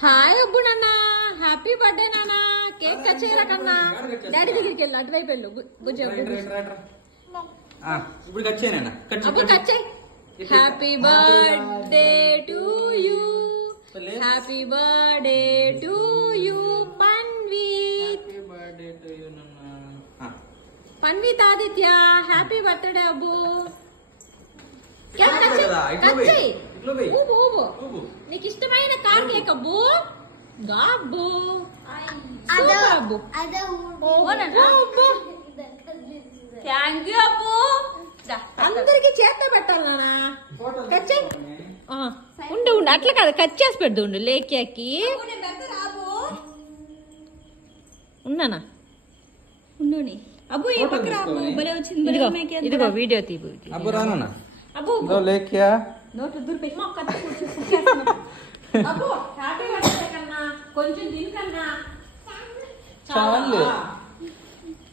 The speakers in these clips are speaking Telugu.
హాయ్ అబ్బు నాన్న, హ్యాపీ బర్త్డే నాన్న. కేక్ కట్ చేయరా కన్నా. డాడీ దగ్గరికి వెళ్ళు, అటువైపు వెళ్ళు. ఇప్పుడు కట్ చేయనా? అబ్బు కట్ చేయి. Happy birthday to you, happy birthday to you Panveet. Panveet Aditya, happy birthday అబ్బు. కేక్ కట్ చేయి. నీకు ఇష్టమైన కార్ కేక్ అబ్బు. అబ్బు థ్యాంక్ యూ అబ్బు. అందరికి చేత్తో పెట్టాలి నాన్న. కట్ చేయి. ఉండు ఉండు, అట్లా కాదు, కట్ చేసి పెడదు. ఉండు లేక్యాకి ఉన్నానా. ఉండు అబ్బు, ఏ పక్క రాబు. భలే వచ్చింది. ఇదిగో వీడియో తీపు. అబ్బు రానా అబ్బు లేక్యా నోట్లు దుర్పెట్టి అబ్బు హ్యాపీ బర్త్డే కన్నా. కొంచెం తిను కన్నా. చాలు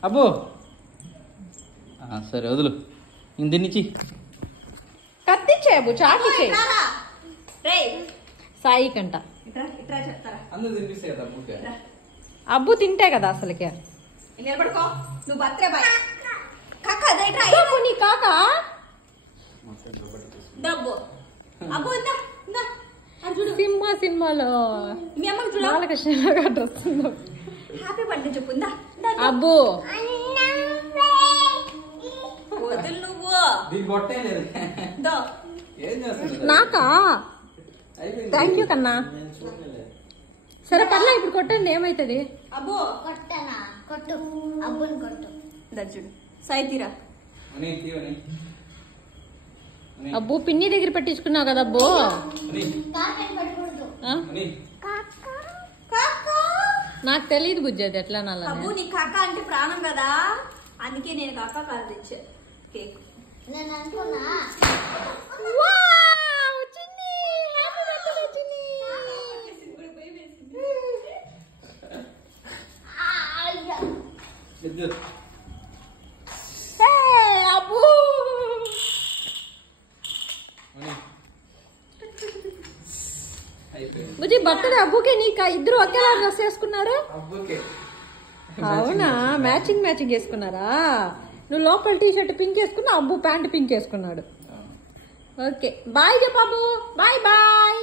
అబ్బు. సరే వదులు. ఇందినిచ్చి కత్తిచ్చే అబ్బు, చాకిచ్చే. సాయి కంట అందరూ తినిపిస్తే కదా అబ్బుకే. అబ్బు తింటే కదా అసలుకే. నిలబడుకో నువ్వు. బర్త్డే బాయ్ నీ కాక డబ్బు. అబ్బు సింహ సినిమాలో మీ అమ్మకి చూడ బాలకృష్ణ గారు వస్తుందో. Happy birthday చెప్పుందా. అబ్బు వదులు నువ్వు. నాకా థ్యాంక్ యూ కన్నా. సరే పర్లే, ఇప్పుడు కొట్టండి, ఏమైతుంది. అబ్బు కొట్టనా? కొట్టు అబ్బుని కొట్టు. దర్జుడు సాయి తీరా. అబ్బు పిన్ని దగ్గర పెట్టించుకున్నావు కదా అబ్బు. నాకు తెలియదు బుజ్జి అది ఎట్లా నాలా. అబ్బు నీ కాక అంటే ప్రాణం కదా, అందుకే నేను కాక కాదు తెచ్చా కేక్. నేను అనుకున్నా అబ్బు బుజ్జి బర్త్డే అబ్బుకే నీకు ఇద్దరు ఒకేలా డ్రెస్ వేసుకున్నారు. అవునా, మ్యాచింగ్ మ్యాచింగ్ వేసుకున్నారా? నువ్వు లోపల టీ షర్ట్ పింక్ వేసుకున్నా, అబ్బు ప్యాంట్ పింక్ వేసుకున్నాడు. ఓకే బాయ్ చెప్పు అబ్బు. Bye bye.